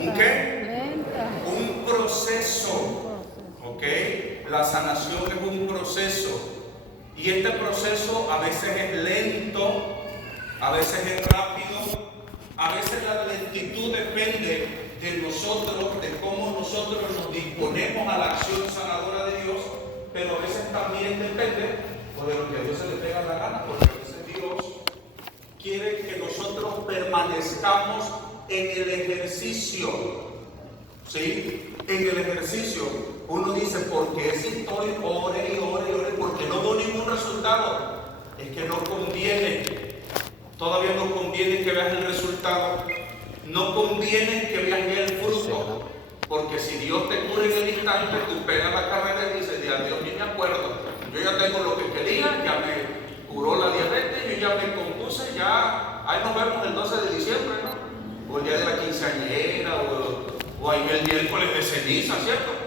¿Un qué? Un proceso. ¿Ok? La sanación es un proceso. Y este proceso a veces es lento, a veces es rápido, a veces la lentitud depende de nosotros, de cómo nosotros nos disponemos a la acción sanadora de Dios, pero a veces también depende de lo que a Dios se le pega la gana, porque a veces Dios quiere que nosotros permanezcamos en el ejercicio, ¿sí? En el ejercicio. Uno dice, ¿por qué si estoy ore y ore y ore? Porque no veo ningún resultado. Es que no conviene. Todavía no conviene que veas el resultado. No conviene que veas el fruto. Porque si Dios te cura en el instante, tú pegas la carrera y dices, Dios, ni me acuerdo. Yo ya tengo lo que quería, ya me curó la diabetes, yo ya me compuse, ya. Ahí nos vemos el 12 de diciembre, ¿no? O el día de la quinceañera, o ahí el miércoles de ceniza, ¿cierto?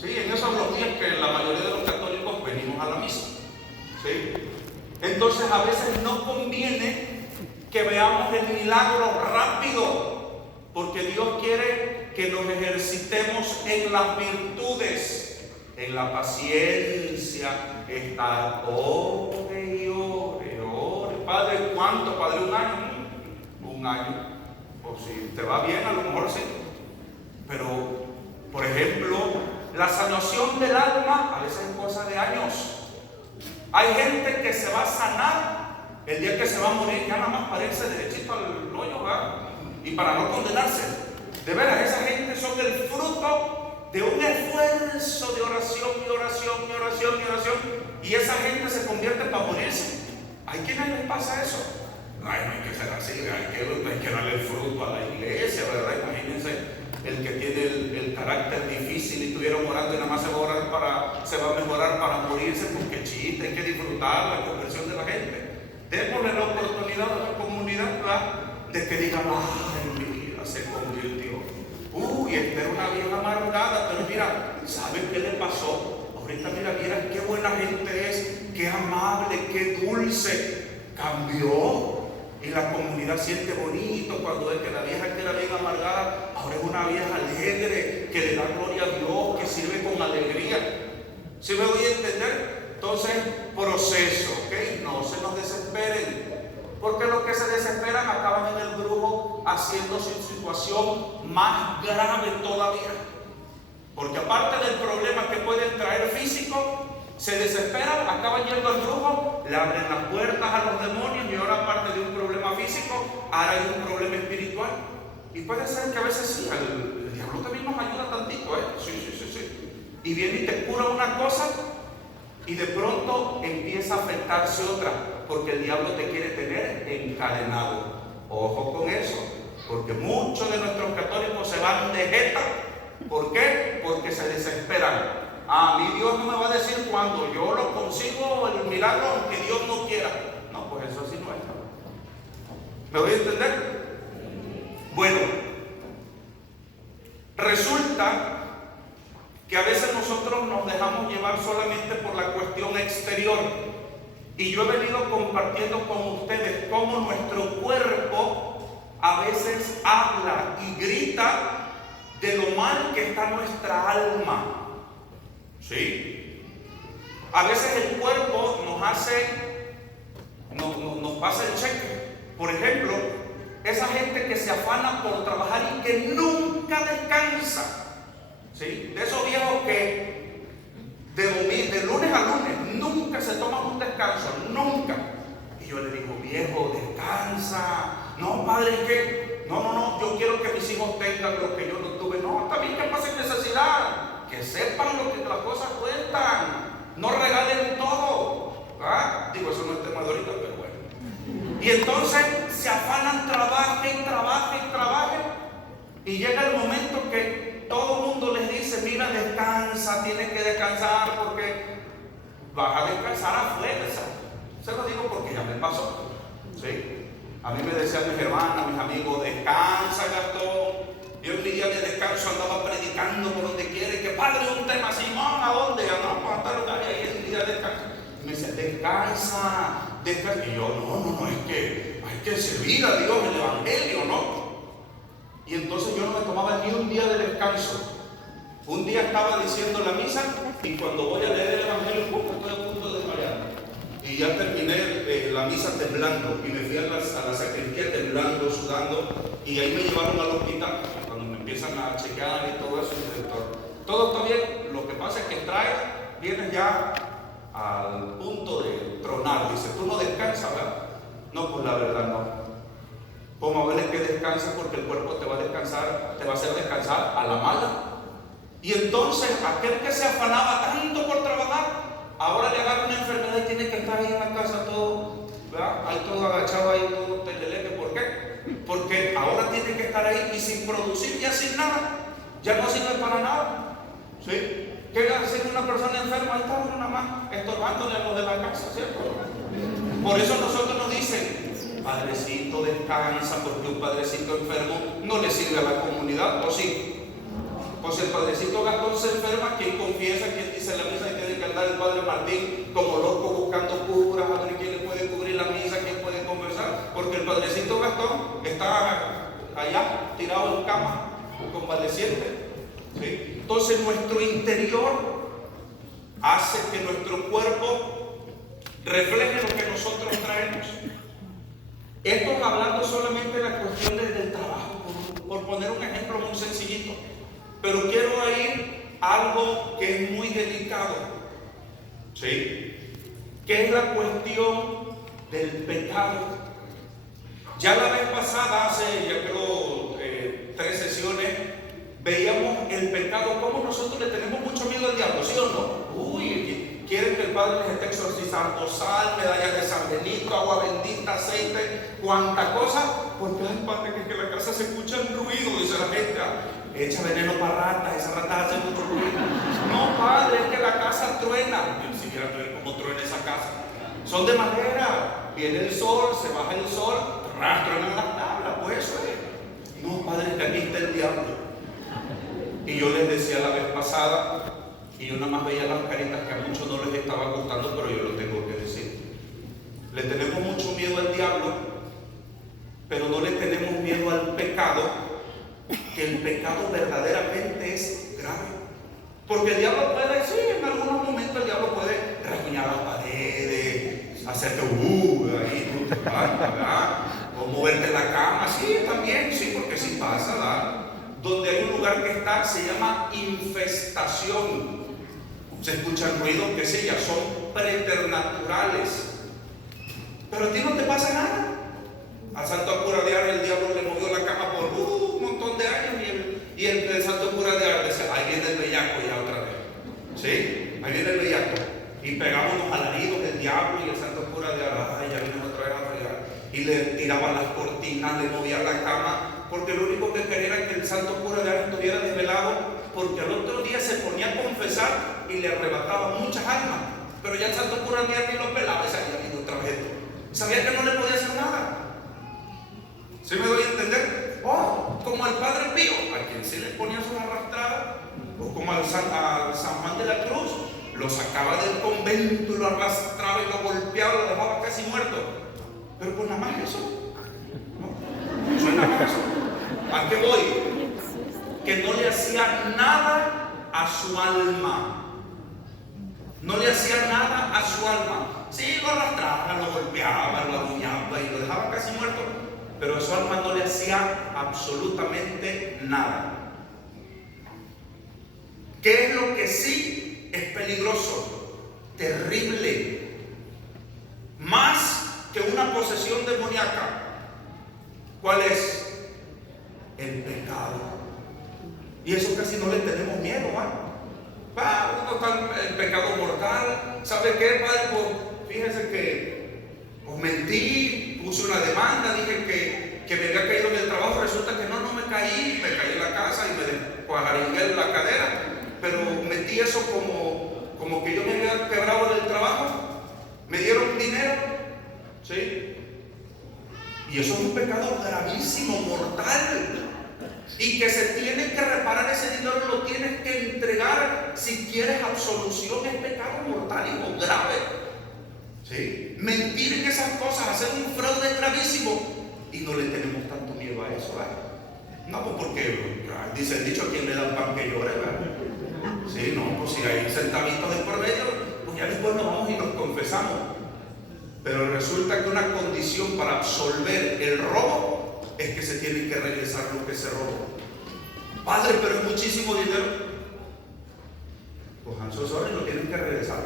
Sí, en esos son los días que la mayoría de los católicos venimos a la misa. ¿Sí? Entonces a veces no conviene que veamos el milagro rápido, porque Dios quiere que nos ejercitemos en las virtudes, en la paciencia, estar ore y ore, ore. Padre, ¿cuánto? Padre, un año. Un año. O si te va bien, a lo mejor sí. Pero, por ejemplo, la sanación del alma a veces es cosa de años. Hay gente que se va a sanar el día que se va a morir, ya nada más para irse derechito al hoyo, ¿verdad? Y para no condenarse. De veras, esa gente son el fruto de un esfuerzo de oración y oración y oración y oración. Y esa gente se convierte para morirse. ¿Hay quienes les pasa eso? Ay, no hay que ser así, hay que darle el fruto a la iglesia, ¿verdad? Imagínense. El que tiene el carácter difícil y estuvieron orando y nada más se va a mejorar para morirse, porque chiste, hay que disfrutar la conversión de la gente. Démosle la oportunidad a la comunidad, ¿verdad? De que digan, ay, mira, se convirtió. Uy, esta era una vieja amargada, pero mira, ¿saben qué le pasó? Ahorita mira qué buena gente es, qué amable, qué dulce. Cambió. Y la comunidad siente bonito cuando ve que la vieja que era bien amargada, ahora es una vieja alegre, que le da gloria a Dios, que sirve con alegría. ¿Sí me voy a entender? Entonces, proceso, ¿ok? No se nos desesperen, porque los que se desesperan acaban en el brujo haciendo su situación más grave todavía. Porque aparte del problema que pueden traer físico, se desesperan, acaban yendo al brujo, le abren las puertas a los demonios y ahora aparte de un problema físico, ahora hay un problema espiritual. Y puede ser que a veces sí, el diablo también nos ayuda tantito, ¿eh? Sí. Y viene y te cura una cosa y de pronto empieza a afectarse otra, porque el diablo te quiere tener encadenado. Ojo con eso, porque muchos de nuestros católicos se van de jeta. ¿Por qué? Porque se desesperan. Mi Dios no me va a decir cuando yo lo consigo el milagro, aunque Dios no quiera. No, pues eso sí no es. ¿Me voy a entender? Bueno, resulta que a veces nosotros nos dejamos llevar solamente por la cuestión exterior. Y yo he venido compartiendo con ustedes cómo nuestro cuerpo a veces habla y grita de lo mal que está nuestra alma. ¿Sí? A veces el cuerpo nos pasa el cheque. Por ejemplo, esa gente que se afana por trabajar y que nunca descansa. ¿Sí? De esos viejos que de lunes a lunes nunca se toman un descanso, nunca. Y yo le digo, viejo, descansa. No, padre, es que no, yo quiero que mis hijos tengan lo que yo no tuve. No, también que pasen necesidad. Que sepan lo que las cosas cuentan. No regalen todo. ¿Ah? Digo, eso no es tema de ahorita, pero bueno. Y entonces se afanan, trabajen. Y llega el momento que todo el mundo les dice, mira, descansa, tienes que descansar porque vas a descansar a fuerza. Se lo digo porque ya me pasó. ¿Sí? A mí me decían mis hermanas, mis amigos, descansa, Gastón. Yo en mi día de descanso andaba predicando por donde quiere, que padre, un tema, Simón, ¿a dónde? No, hasta el lugar y ahí es el día de descanso. Y me decía, descansa. Y yo, no, es que hay que servir a Dios el Evangelio, ¿no? Y entonces yo no me tomaba ni un día de descanso. Un día estaba diciendo la misa y cuando voy a leer el Evangelio, estoy a punto de desmayar. Y ya terminé la misa temblando y me fui a la sacristía temblando, sudando, y ahí me llevaron al hospital. Cuando me empiezan a chequear y todo eso, el doctor, todo está bien, lo que pasa es que vienes ya al punto de tronar. Dice, tú no descansas, ¿verdad? No, pues la verdad no. Como a ver que descansas, porque el cuerpo te va a descansar, te va a hacer descansar a la mala. Y entonces aquel que se afanaba tanto por trabajar, ahora le agarra una enfermedad y tiene que estar ahí en la casa todo, ¿verdad? Ahí todo agachado, ahí todo teleleque. ¿Por qué? Porque ahora tiene que estar ahí y sin producir, ya sin nada, ya no sirve para nada. ¿Sí? ¿Qué hace una persona enferma? Ahí está nada más estorbándole a los de la casa, ¿cierto? Por eso nosotros nos dicen, padrecito descansa, porque un padrecito enfermo no le sirve a la comunidad, ¿o sí? Pues el padrecito Gastón se enferma, quien confiesa, quien dice la misa, y tiene que andar el padre Martín como loco buscando curas, a ver quién le puede cubrir la misa, quién puede conversar, porque el padrecito Gastón está allá tirado en cama, convaleciente. ¿Sí? Entonces nuestro interior hace que nuestro cuerpo refleje lo que nosotros traemos. Esto hablando solamente de las cuestiones del trabajo, por poner un ejemplo muy sencillito. Pero quiero ir a algo que es muy delicado, ¿sí? Que es la cuestión del pecado. Ya la vez pasada, hace yo creo 3 sesiones, veíamos el pecado, como nosotros le tenemos mucho miedo al diablo, ¿sí o no? Uy, quieren que el Padre les esté exorcizando, sal, medallas de San Benito, agua bendita, aceite, cuánta cosa, porque hay Padre que en la casa se escucha el ruido, dice la gente, echa veneno para ratas, esas ratas hacen mucho ruido. No, Padre, es que la casa truena. Yo quisiera ver cómo truena esa casa. Son de madera, viene el sol, se baja el sol, truenan las tablas, pues eso es. No, Padre, que aquí está el diablo. Y yo les decía la vez pasada, y yo nada más veía las caritas que a muchos no les estaba gustando, pero yo lo tengo que decir. Le tenemos mucho miedo al diablo, pero no le tenemos miedo al pecado, que el pecado verdaderamente es grave. Porque el diablo puede, sí, en algunos momentos el diablo puede rasguñar las paredes, hacerte ahí tú te vas, ¿verdad? O moverte en la cama, sí, también, sí, porque sí pasa, ¿verdad? Donde hay un lugar que está, se llama infestación. Se escuchan ruidos que sí, ya son preternaturales. Pero a ti no te pasa nada. Al santo cura de Ars el diablo le movió la cama por un montón de años y el santo cura de Ars dice, ahí viene el bellaco ya otra vez. ¿Sí? Ahí viene el bellaco. Y pegamos los alaridos del diablo y el santo cura de Ars, ay, ya viene otra vez a fregar. Y le tiraban las cortinas, le movían la cama, porque lo único que quería era que el santo cura de Ars estuviera desvelado, porque al otro día se ponía a confesar y le arrebataba muchas almas. Pero ya el santo cura de Ars ni lo pelaba y salía viendo otra vez. Sabía que no le podía hacer nada. ¿Sí me doy a entender? Como al Padre Pío, a quien se le ponía sus arrastradas, o como al San Juan de la Cruz, lo sacaba del convento y lo arrastraba y lo golpeaba, lo dejaba casi muerto. Pero pues nada más eso. No es nada más eso. ¿A qué voy? Que no le hacía nada a su alma. No le hacía nada a su alma. Sí, lo arrastraba, lo golpeaba, lo aguñaba y lo dejaba casi muerto. Pero a su alma no le hacía absolutamente nada. ¿Qué es lo que sí es peligroso? Terrible. Más que una posesión demoníaca. ¿Cuál es? El pecado. Y eso casi no le tenemos miedo, el pecado mortal. ¿Sabe qué, Padre? Pues fíjese que os mentí, puse una demanda, dije que me había caído en el trabajo, resulta que no me caí en la casa y me descuajaringué la cadera, pero metí eso como que yo me había quebrado en el trabajo, me dieron dinero, ¿sí? Y eso es un pecado gravísimo, mortal, y que se tiene que reparar ese dinero, lo tienes que entregar si quieres absolución, es pecado mortal y grave. ¿Sí? Mentir en esas cosas, hacer un fraude gravísimo, y no le tenemos tanto miedo a eso, ¿eh? No, pues porque dice el dicho, ¿a quién le dan pan que llore, verdad? Sí, no, pues si hay centavitos de por medio, pues ya después nos vamos y nos confesamos. Pero resulta que una condición para absolver el robo es que se tiene que regresar lo que se robó. Padre, pero es muchísimo dinero. Pues I'm so sorry, lo tienen que regresar.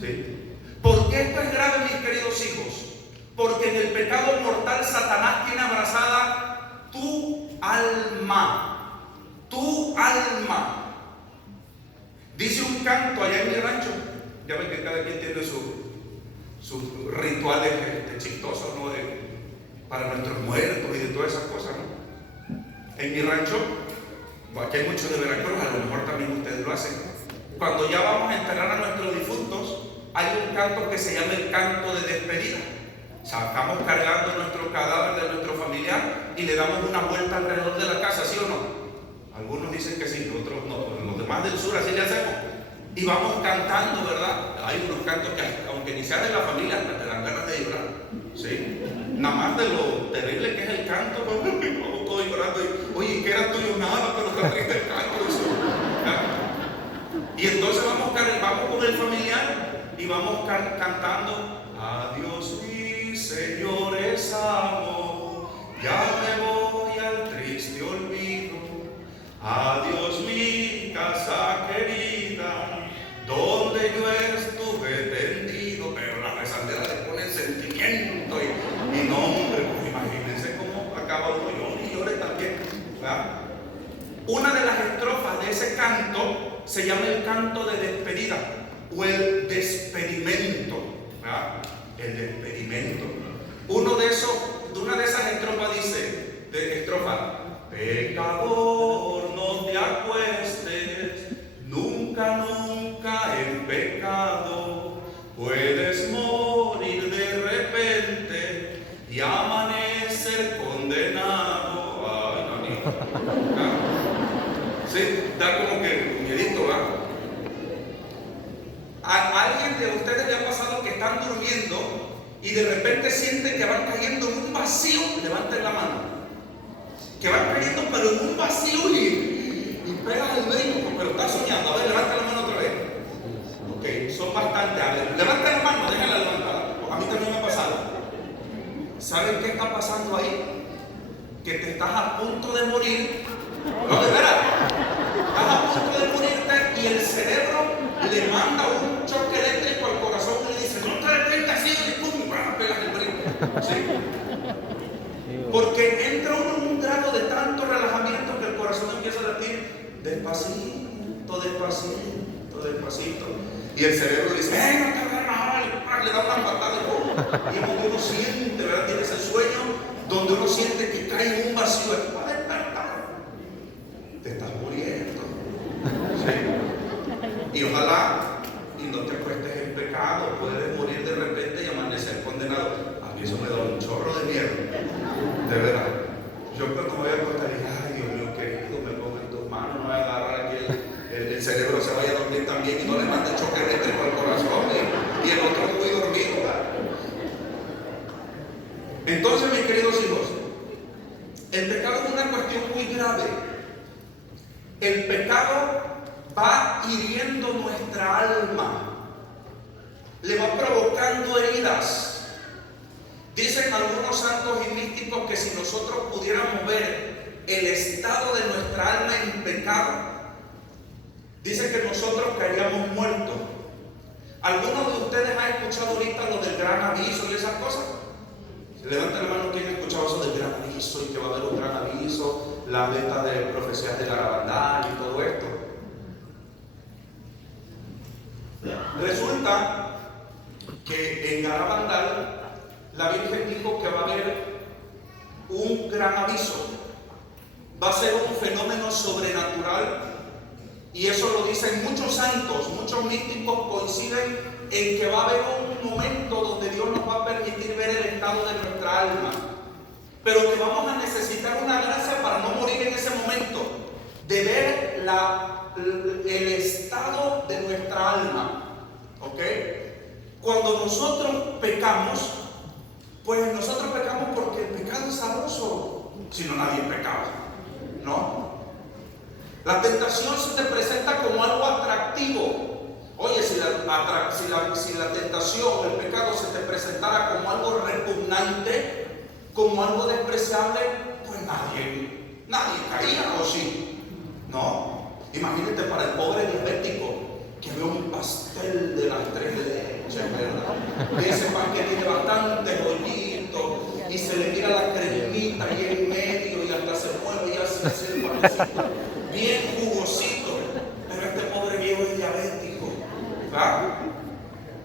¿Sí? ¿Por qué esto es grave, mis queridos hijos? Porque en el pecado mortal Satanás tiene abrazada tu alma. Tu alma. Dice un canto allá en mi rancho. Ya ven que cada quien tiene sus rituales chistosos, ¿no? Para nuestros muertos y de todas esas cosas, ¿no? En mi rancho, aquí hay muchos de Veracruz, a lo mejor también ustedes lo hacen. Cuando ya vamos a enterrar a nuestros difuntos, hay un canto que se llama el canto de despedida. Sacamos cargando nuestro cadáver de nuestro familiar y le damos una vuelta alrededor de la casa, ¿sí o no? Algunos dicen que sí, otros no. Los demás del sur así le hacemos. Y vamos cantando, ¿verdad? Hay unos cantos que, aunque ni sea de la familia, hasta te dan ganas de llorar. ¿Sí? Nada más de lo terrible que es el canto, vamos todos llorando. Oye, ¿qué era tuyo? Nada, pero está triste el canto. Y entonces vamos con el familiar y vamos cantando. Adiós, mi señores amo, ya me voy al triste olvido. Adiós, mi casa querida, donde yo estuve tendido. Pero la rezandera le pone sentimiento y no, hombre, pues imagínense cómo acaba uno llore también, ¿verdad? Una de las estrofas de ese canto se llama el canto de despedida o el despedimento, ¿verdad? El despedimento. Una de esas estrofas dice, pecador, no te acuestes, nunca en pecado, puedes morir de repente y amanecer condenado. Ay, no, sí, da como que miedito, ¿verdad? ¿A alguien de ustedes le ha pasado que están durmiendo y de repente sienten que van cayendo en un vacío? Levanten la mano. Que van cayendo pero en un vacío y pegas el brinco, pero estás soñando. A ver, levanta la mano otra vez. Ok, son bastantes. A ver, levanta la mano, déjala levantada. A mí también me ha pasado. ¿Saben qué está pasando ahí? Que te estás a punto de morir. No, de veras. Estás a punto de morirte y el cerebro le manda un choque eléctrico al corazón y le dice, no te detengas así, y pum, pegas el brinco. ¿Sí? Porque entra uno en un grado de tanto relajamiento que el corazón empieza a latir despacito, despacito, despacito. Y el cerebro dice, no te veas mal, le da una patada de boca. Y es donde uno siente, ¿verdad? Tienes el sueño donde uno siente que cae en un vacío. Va a despertar. Te estás muriendo. ¿Sí? Y ojalá y no te acuestes en pecado, puedes morir de repente y amanecer condenado. A mí eso me da un chorro de miedo. De verdad, yo cuando me voy a acostar dije, ay Dios mío querido, me pongo en tus manos, no voy a agarrar aquí el cerebro se vaya a dormir también y no le mande choque eléctrico al corazón y el otro muy dormido, ¿verdad? Entonces, mis queridos hijos, el pecado es una cuestión muy grave. El pecado va hiriendo nuestra alma, le va provocando heridas. Dicen algunos santos y místicos que si nosotros pudiéramos ver el estado de nuestra alma en pecado, dicen que nosotros caeríamos muertos. ¿Algunos de ustedes han escuchado ahorita lo del gran aviso y esas cosas? Levanta la mano quien ha escuchado eso del gran aviso y que va a haber un gran aviso, la beta de profecías de Garabandal y todo esto. Resulta que en Garabandal la Virgen dijo que va a haber un gran aviso, va a ser un fenómeno sobrenatural y eso lo dicen muchos santos, muchos místicos coinciden en que va a haber un momento donde Dios nos va a permitir ver el estado de nuestra alma, pero que vamos a necesitar una gracia para no morir en ese momento, de ver el estado de nuestra alma, ¿ok? Cuando nosotros pecamos, pues nosotros pecamos porque el pecado es sabroso, si no nadie pecaba. No. La tentación se te presenta como algo atractivo. Oye, si la tentación, el pecado se te presentara como algo repugnante, como algo despreciable, pues nadie caía, ¿o sí? No. Imagínate para el pobre diabético que ve un pastel de las 3 leches, ¿verdad? Que ese pan que tiene bastante rollito y se le tira la cremita ahí en medio y hasta se mueve y hace el panecito bien jugosito. Pero este pobre viejo es diabético, ¿verdad?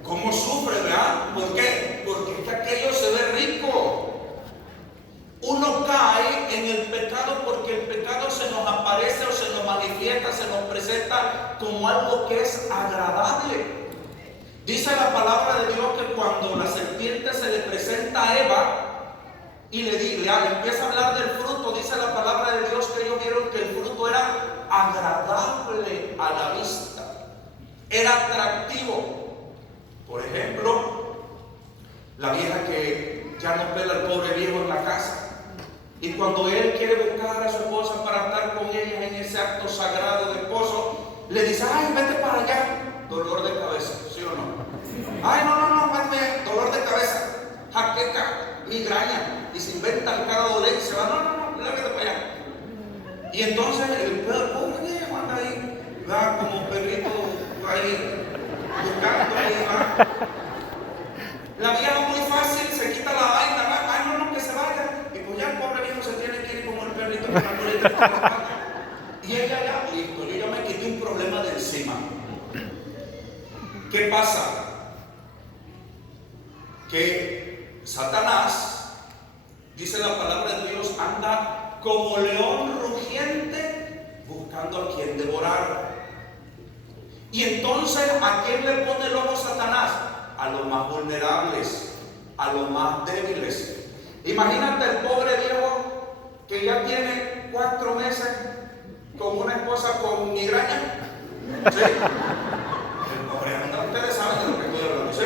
¿Cómo sufre, verdad? ¿Por qué? Porque es que aquello se ve rico. Uno cae en el pecado porque el pecado se nos aparece o se nos manifiesta, se nos presenta como algo que es agradable. Dice la palabra de Dios que cuando la serpiente se le presenta a Eva y le empieza a hablar del fruto, dice la palabra de Dios que ellos vieron que el fruto era agradable a la vista, era atractivo. Por ejemplo, la vieja que ya no pela al pobre viejo en la casa. Y cuando él quiere buscar a su esposa para estar con ella en ese acto sagrado de esposo, le dice, ay, vete para allá, dolor de cabeza, ¿sí o no? Ay, no, vete, dolor de cabeza, jaqueca, migraña, y se inventa cada dolencia, no, vete para allá. Y entonces el pobre viejo anda ahí, va como perrito ahí, buscando ahí, va. La vieja muy fácil, se quita la vaina, va, ay, no, que se vaya. Y pues ya el pobre viejo se tiene que ir como el perrito con la colita. Y ella ya, listo, yo ya me quité un problema de encima. ¿Qué pasa? Que Satanás, dice la palabra de Dios, anda como león rugiente buscando a quien devorar. Y entonces, ¿a quién le pone el ojo Satanás? A los más vulnerables, a los más débiles. Imagínate el pobre viejo que ya tiene 4 meses con una esposa con migraña. ¿Sí? El pobre anda, ustedes saben de lo que estoy hablando, ¿sí?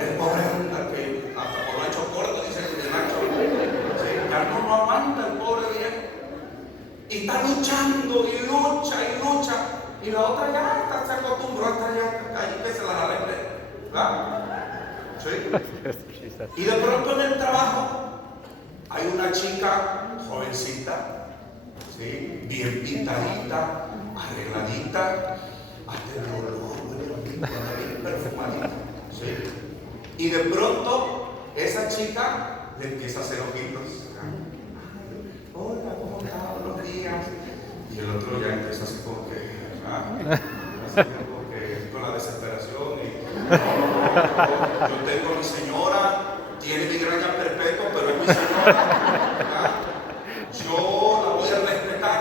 El pobre anda que hasta por lo hecho corto, dice el de Nacho. ¿Sí? Ya no aguanta el pobre viejo. Y está luchando y lucha. Y la otra ya se acostumbró a estar ya allí que se la arregle. ¿Verdad? ¿Sí? Y de pronto en el trabajo hay una chica jovencita, ¿sí? Bien pintadita, arregladita, hasta el olor, bien perfumadita, ¿sí? Y de pronto esa chica le empieza a hacer ojitos. Hola, ¿cómo estás? Buenos días. Y el otro ya empieza así como que, así como que con la desesperación y yo tengo a mi señora, tiene migraña perpetua, pero es mi señora, yo la voy a respetar.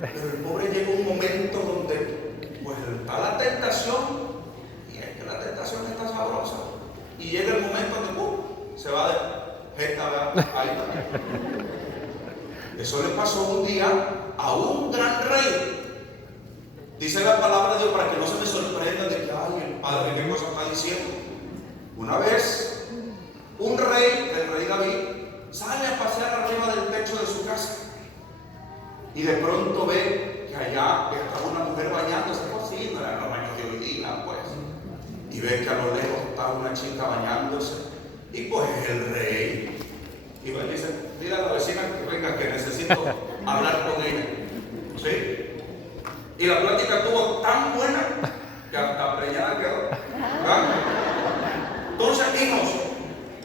Pero el pobre llega un momento donde pues está la tentación, y es que la tentación está sabrosa, y llega el momento donde se va de jeta ahí. Eso le pasó un día a un gran rey. Dice la palabra de Dios para que no se me sorprenda de que, ay, el padre, qué cosa está diciendo. Una vez, un rey, el rey David, sale a pasear arriba del techo de su casa y de pronto ve que allá está una mujer bañándose, pues sí, no eran los baños de hoy día, pues. Y ve que a lo lejos está una chica bañándose y pues el rey iba y dice, dile a la vecina que venga, que necesito hablar con ella. ¿Sí? Y la plática estuvo tan buena que hasta preñada quedó. ¿Verdad? Entonces, hijos,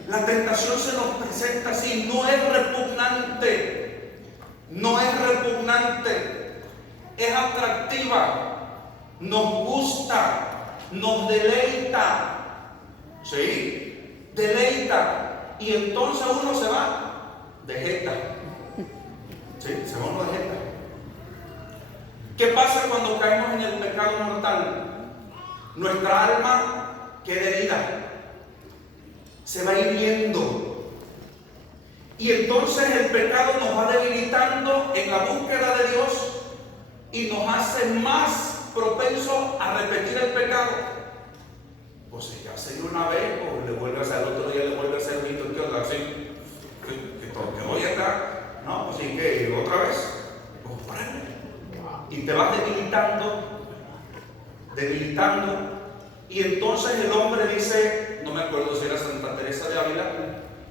la tentación se nos presenta así, no es repugnante, es atractiva, nos gusta, nos deleita, ¿sí? Deleita, y entonces uno se va de jeta, ¿sí? Se va uno de jeta. ¿Qué pasa cuando caemos en el pecado mortal? Nuestra alma queda herida, se va hiriendo, y entonces el pecado nos va debilitando en la búsqueda de Dios y nos hace más propensos a repetir el pecado. Pues si ya se dio una vez, pues le vuelve a hacer, el otro día le vuelve a hacer, ¿qué onda? Así, que hoy está, No, pues sí, que otra vez. Pues órale. Y te vas debilitando. Y entonces el hombre dice, no me acuerdo si era Santa Teresa de Ávila,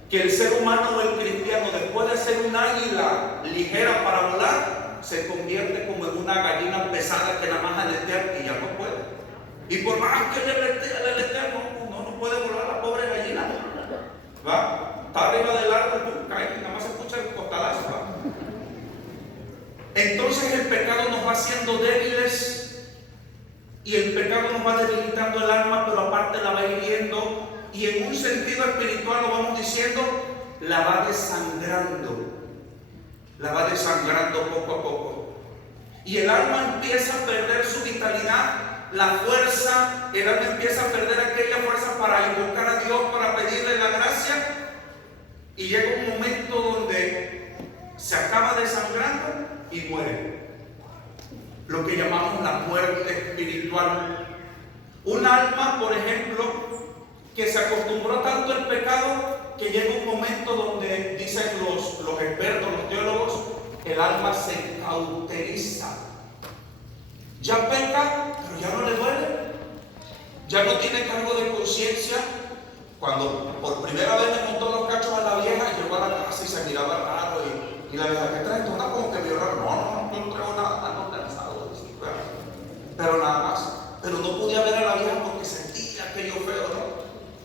que el ser humano o el cristiano, después de ser un águila ligera para volar, se convierte como en una gallina pesada que nada más aletea y ya no puede. Y por más que le aletea, no puede volar la pobre gallina. ¿Va? Está arriba del árbol, cae y nada más se escucha el costalazo. ¿Va? Entonces el pecado nos va haciendo débiles. Y el pecado nos va debilitando el alma, pero aparte la va hiriendo. Y en un sentido espiritual lo vamos diciendo, la va desangrando. La va desangrando poco a poco. Y el alma empieza a perder su vitalidad, la fuerza. El alma empieza a perder aquella fuerza para invocar a Dios, para pedirle la gracia. Y llega un momento donde se acaba desangrando y muere. Lo que llamamos la muerte espiritual. Un alma, por ejemplo, que se acostumbró tanto al pecado que llega un momento donde, dicen los expertos, los teólogos, el alma se cauteriza. Ya peca, pero ya no le duele. Ya no tiene cargo de conciencia. Cuando por primera vez me montó los cachos a la vieja, llegó a la casa y se miraba raro. Y la vieja, ¿qué traes? ¿Tú como que vio raro? No traigo nada, no cansado. Pero nada más. Pero no podía ver a la vieja porque sentía aquello feo, ¿no?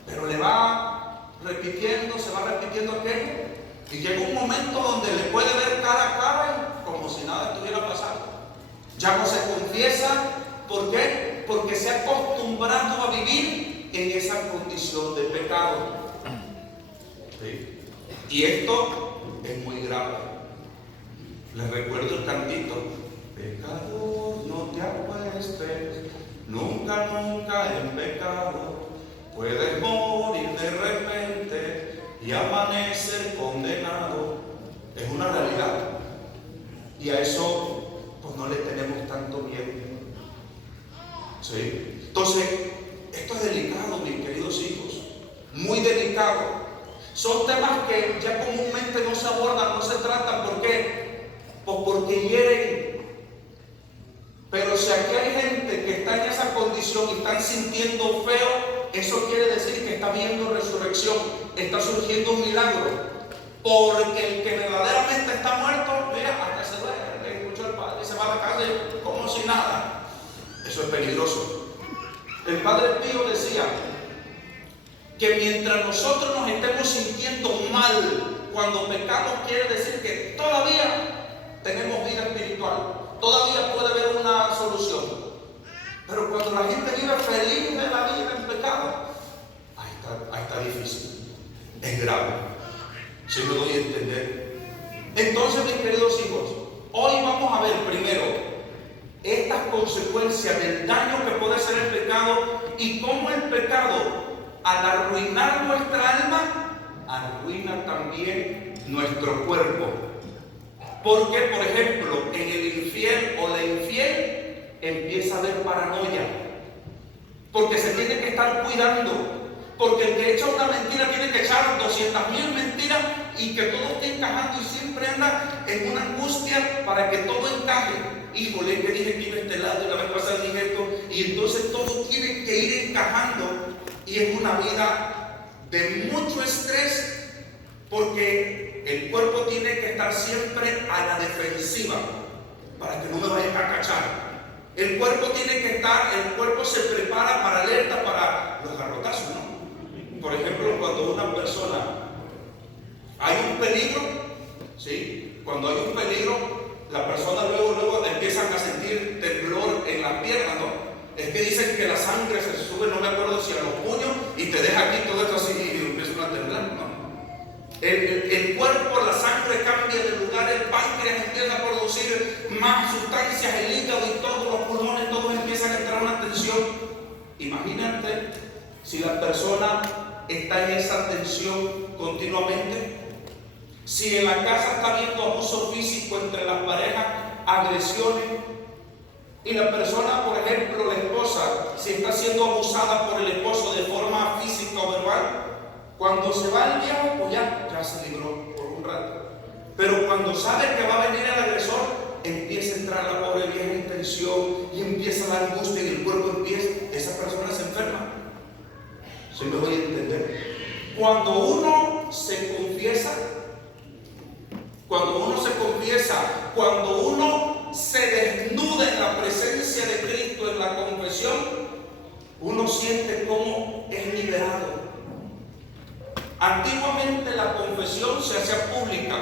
Pero le va repitiendo, se va repitiendo aquello. Y llega un momento donde le puede ver cara a cara como si nada estuviera pasando. Ya no se confiesa. ¿Por qué? Porque se ha acostumbrado a vivir en esa condición de pecado. ¿Sí? Y esto es muy grave. Les recuerdo el cantito. Pecador, no te acuestes, nunca en pecado. Puedes morir de repente y amanecer condenado. Es una realidad. Y a eso pues no le tenemos tanto miedo. ¿Sí? Entonces, esto es delicado, mis queridos hijos. Muy delicado. Son temas que ya comúnmente no se abordan, no se tratan. ¿Por qué? Pues porque hieren. Pero si aquí hay gente que está en esa condición y están sintiendo feo, eso quiere decir que está viendo resurrección, está surgiendo un milagro. Porque el que verdaderamente está muerto, mira, hasta se duele, le escuchó al padre y se va a la calle como si nada. Eso es peligroso. El Padre Pío decía que mientras nosotros nos estemos sintiendo mal cuando pecamos, quiere decir que todavía tenemos vida espiritual. Todavía puede haber una solución. Pero cuando la gente vive feliz de la vida en pecado, ahí está difícil. Es grave. Si me doy a entender. Entonces, mis queridos hijos, hoy vamos a ver primero estas consecuencias del daño que puede ser el pecado y cómo el pecado, al arruinar nuestra alma, arruina también nuestro cuerpo. Porque, por ejemplo, en el infiel o la infiel empieza a haber paranoia. Porque se tiene que estar cuidando. Porque el que echa una mentira tiene que echar 200,000 mentiras y que todo esté encajando y siempre anda en una angustia para que todo encaje. Híjole, que dije que iba a este lado y la vez pasada dije esto. Y entonces todo tiene que ir encajando. Y es una vida de mucho estrés. Porque el cuerpo tiene que estar siempre a la defensiva para que no me vayan a cachar. El cuerpo tiene que estar, el cuerpo se prepara para alerta para los garrotazos, ¿no? Por ejemplo, cuando una persona hay un peligro, ¿sí? Cuando hay un peligro, la persona luego empiezan a sentir temblor en las piernas, ¿no? Es que dicen que la sangre se sube, no me acuerdo si a los puños, y te deja aquí todo esto así y empiezan a temblar, ¿no? El cuerpo, la sangre cambia de lugar, el páncreas empieza a producir más sustancias, el hígado y todos los pulmones, todos empiezan a entrar en una tensión. Imagínate si la persona está en esa tensión continuamente. Si en la casa está habiendo abuso físico entre las parejas, agresiones, y la persona, por ejemplo, la esposa, si está siendo abusada por el esposo de forma física o verbal, cuando se va el viejo, pues ya se libró por un rato. Pero cuando sabe que va a venir el agresor, empieza a entrar la pobre vieja en tensión y empieza la angustia en el cuerpo, esa persona se enferma. ¿Sí me voy a entender? Cuando uno se confiesa, cuando uno se desnuda en la presencia de Cristo en la confesión, uno siente cómo es liberado. Antiguamente la confesión se hacía pública,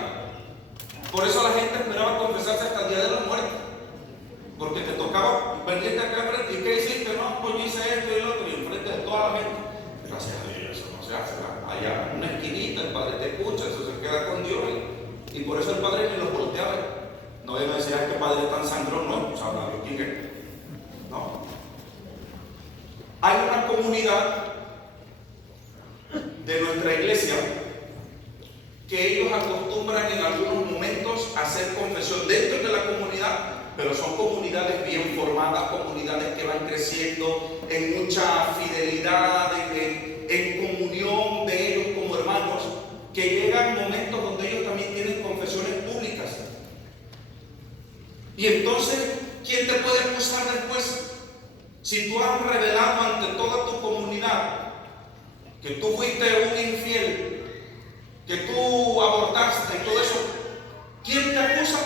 por eso la gente esperaba confesarse hasta el día de la muerte, porque te tocaba venirte acá frente y ¿qué hiciste? No, pues yo hice esto y lo otro, y enfrente de toda la gente. Gracias a Dios, eso no se hace. Allá en una esquinita el Padre te escucha, eso se queda con Dios, y por eso el Padre ni lo volteaba. No debe decir que Padre tan sangrón, no, sabrá Dios quién es. No. Hay una comunidad de nuestra iglesia que ellos acostumbran en algunos momentos a hacer confesión dentro de la comunidad, pero son comunidades bien formadas, comunidades que van creciendo en mucha fidelidad, en comunión de ellos como hermanos, que llegan momentos donde ellos también tienen confesiones públicas. Y entonces, ¿quién te puede acusar después? Si tú has revelado ante toda tu comunidad que tú fuiste un infiel, que tú abortaste y todo eso, ¿quién te acusa?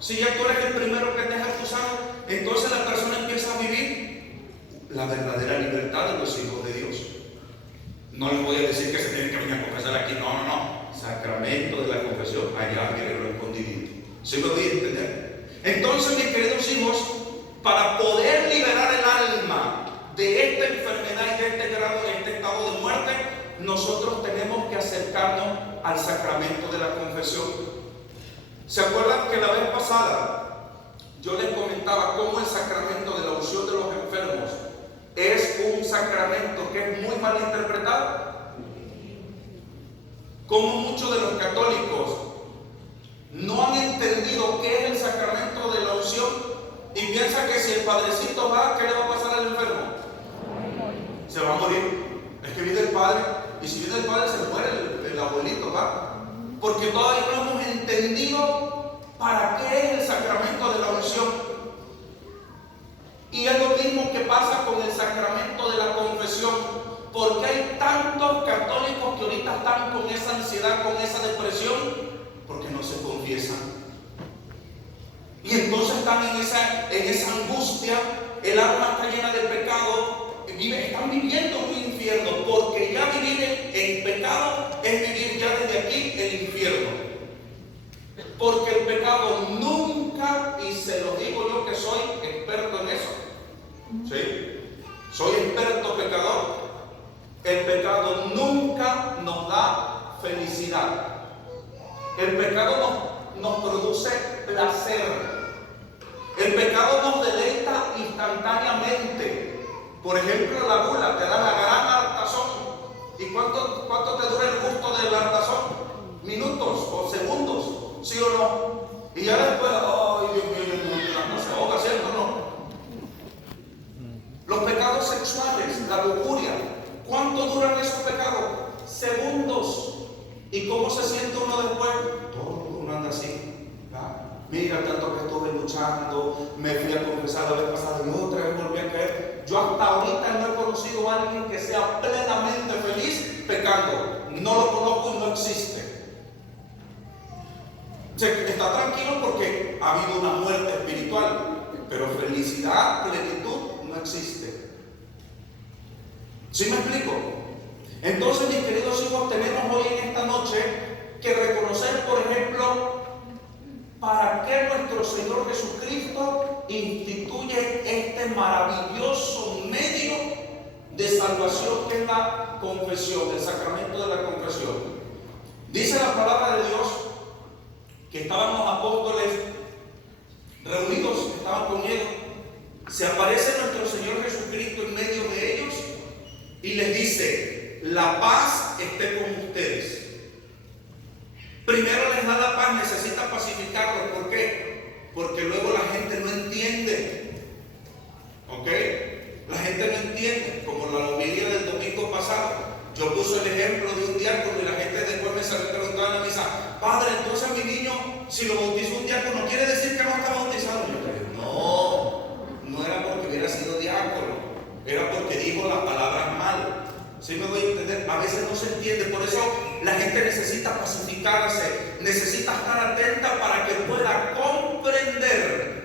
Si ya tú eres el primero que te has acusado, entonces la persona empieza a vivir la verdadera libertad de los hijos de Dios. No les voy a decir que se tienen que venir a confesar aquí, no. Sacramento de la confesión, allá viene lo escondidito. ¿Sí me voy a entender? Entonces, mis queridos hijos, para poder liberar el alma de esta enfermedad y de este grado, de este estado de muerte, nosotros tenemos que acercarnos al sacramento de la confesión. ¿Se acuerdan que la vez pasada yo les comentaba cómo el sacramento de la unción de los enfermos es un sacramento que es muy mal interpretado? Como muchos de los católicos no han entendido qué es el sacramento de la unción y piensan que si el padrecito va, ¿qué le va a pasar al enfermo? Se va a morir. Es que viene el padre, y si viene el padre se muere el abuelito, ¿va? Porque todavía no hemos entendido para qué es el sacramento de la unción. Y es lo mismo que pasa con el sacramento de la confesión. Porque hay tantos católicos que ahorita están con esa ansiedad, con esa depresión, porque no se confiesan. Y entonces están en esa angustia, el alma está llena de pecado, están viviendo un infierno, porque ya vivir en pecado es vivir ya desde aquí el infierno. Porque el pecado nunca, y se lo digo yo que soy experto en eso, ¿sí? Soy experto pecador. El pecado nunca nos da felicidad. El pecado nos produce placer. El pecado nos deleita instantáneamente. Por ejemplo, la gula te da la gran hartazón. ¿Y cuánto te dura el gusto del hartazón? Minutos o segundos, ¿sí o no? Y ya después, ay Dios mío, no se ahoga, ¿cierto o no? Los pecados sexuales, la lujuria, ¿cuánto duran esos pecados? Segundos. ¿Y cómo se siente uno después? Todo uno anda así. Mira, tanto que estuve luchando, me fui a confesar la vez pasada y otra vez volví a caer. Yo hasta ahorita no he conocido a alguien que sea plenamente feliz pecando. No lo conozco y no existe. Está tranquilo porque ha habido una muerte espiritual, pero felicidad, plenitud, no existe. ¿Sí me explico? Entonces, mis queridos hijos, tenemos hoy en esta noche que reconocer, por ejemplo, para qué nuestro Señor Jesucristo instituye este maravilloso medio de salvación que es la confesión, el sacramento de la confesión. Dice la palabra de Dios que estaban los apóstoles reunidos, estaban con ellos. Se aparece nuestro Señor Jesucristo en medio de ellos y les dice: la paz esté con ustedes. Primero les da la paz, necesita pacificarlos. ¿Por qué? Porque luego la gente no entiende. ¿Ok? La gente no entiende. Como la homilía del domingo pasado, yo puse el ejemplo de un diácono y la gente después me salió preguntando en la misa: padre, entonces mi niño si lo bautizó un diácono, ¿quiere decir que no está bautizado? No era porque hubiera sido diácono, era porque dijo las palabras mal. ¿Sí me voy a entender? A veces no se entiende, por eso la gente necesita pacificarse, necesita estar atenta para que pueda comprender.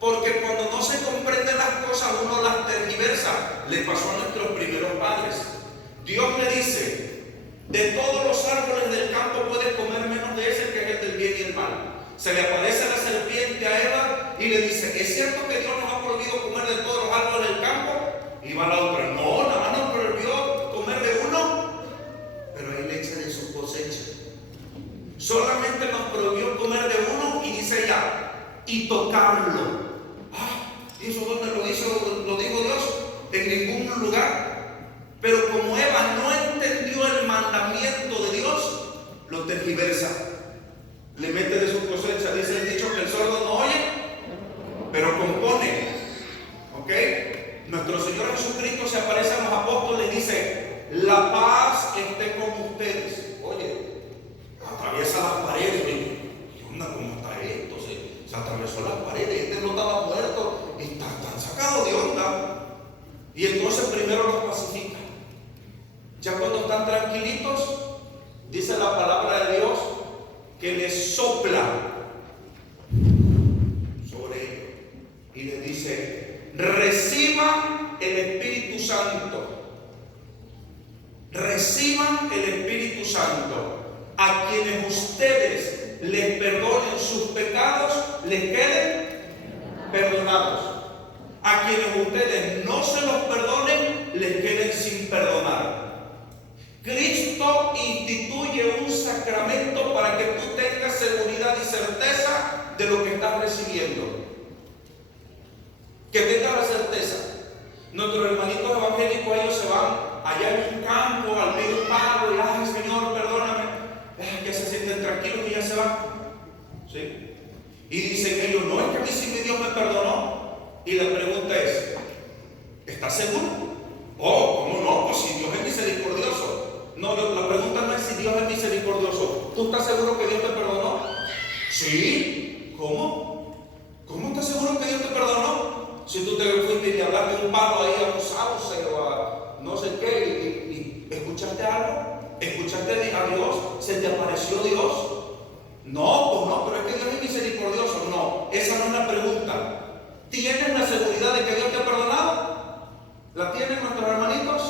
Porque cuando no se comprenden las cosas, uno las tergiversa. Le pasó a nuestros primeros padres. Dios le dice: de todos los árboles del campo puedes comer menos de ese, que es el del bien y el mal. Se le aparece la serpiente a Eva y le dice: ¿es cierto que Dios nos ha prohibido comer de todos los árboles del campo? Y va la otra: no, nada más nos prohibió comer de uno, pero hay leche de su cosecha. Solamente nos prohibió comer de uno, y dice ella, y tocarlo. ¿Y eso dónde lo dijo Dios? En ningún lugar. Pero como Eva no entendió el mandamiento de Dios, lo tergiversa. Le mete de su cosecha. Dice el dicho que el sordo no oye, pero compone. ¿Ok? Nuestro Señor Jesucristo se aparece a los apóstoles y dice: la paz esté con ustedes. Oye, atraviesa las paredes. ¿Qué onda? ¿Cómo está esto? Se atravesó las paredes. Este no estaba muerto. Están sacados de onda. Y entonces primero los pacifica. Ya cuando están tranquilitos, dice la palabra de Dios que les sopla sobre ellos y les dice: reciban el Espíritu Santo. Reciban el Espíritu Santo. A quienes ustedes les perdonen sus pecados, les queden perdonados. A quienes ustedes no se los perdonen, les queden sin perdonar. Cristo instituye un sacramento para que tú tengas seguridad y certeza de lo que estás recibiendo. Que tengas la certeza. Nuestros hermanitos evangélicos, ellos se van allá en un campo, al medio de un palo, y ay, Señor, perdóname. Ya se sienten tranquilos y ya se van. ¿Sí? Y dicen ellos: no, es que a mí sí Dios me perdonó. Y la pregunta es: ¿estás seguro? Oh, ¿cómo no? Pues si Dios es misericordioso. No, la pregunta no es si Dios es misericordioso. ¿Tú estás seguro que Dios te perdonó? Sí. ¿Cómo? ¿Cómo estás seguro que Dios te perdonó? Si tú te fuiste y le hablaste un palo ahí a un sauce o a no sé qué, y escuchaste algo, escuchaste a Dios, se te apareció Dios. No, pues no, pero es que Dios es misericordioso. No, esa no es la pregunta. ¿Tienes la seguridad de que Dios te ha perdonado? ¿La tienen nuestros hermanitos?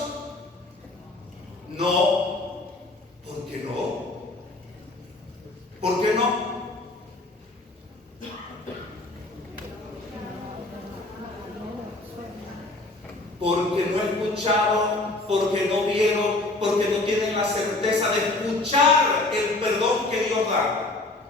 No. ¿Por qué no? ¿Por qué no? Porque no escucharon, porque no vieron, porque no tienen la certeza de escuchar el perdón que Dios da.